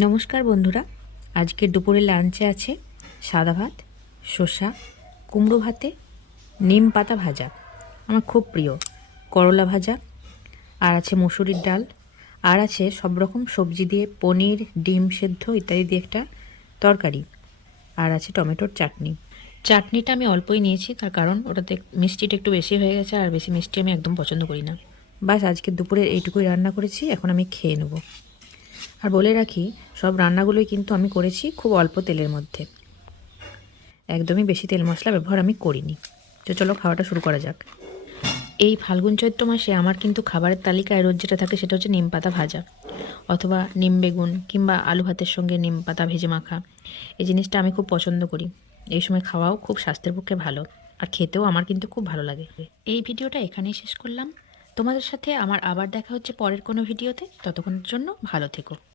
নমস্কার বন্ধুরা, আজকের দুপুরে লাঞ্চে আছে সাদা ভাত, শসা, কুমড়ো ভাতে নিম পাতা ভাজা, আমার খুব প্রিয়, করলা ভাজা, আর আছে মসুরির ডাল, আর আছে সব রকম সবজি দিয়ে পনির, ডিম সেদ্ধ ইত্যাদি দিয়ে একটা তরকারি, আর আছে টমেটোর চাটনি। চাটনিটা আমি অল্পই নিয়েছি, তার কারণ ওটাতে মিষ্টিটা একটু বেশি হয়ে গেছে, আর বেশি মিষ্টি আমি একদম পছন্দ করি না। বাস আজকের দুপুরের এইটুকুই রান্না করেছি, এখন আমি খেয়ে নেব। আর বলে রাখি, সব রান্নাগুলোই কিন্তু আমি করেছি খুব অল্প তেলের মধ্যে, একদমই বেশি তেল মশলা ব্যবহার আমি করিনি। তো চলো খাওয়াটা শুরু করা যাক। এই ফাল্গুন চৈত্র মাসে আমার কিন্তু খাবারের তালিকায় রোজ যেটা থাকে সেটা হচ্ছে নিম পাতা ভাজা, অথবা নিম বেগুন, কিংবা আলু ভাতের সঙ্গে নিম পাতা ভেজে মাখা। এই জিনিসটা আমি খুব পছন্দ করি। এই সময় খাওয়াও খুব স্বাস্থ্যের পক্ষে ভালো, আর খেতেও আমার কিন্তু খুব ভালো লাগে। এই ভিডিওটা এখানেই শেষ করলাম। তোমাদের সাথে আমার আবার দেখা হচ্ছে পরের কোনো ভিডিওতে। ততক্ষণের জন্য ভালো থেকো।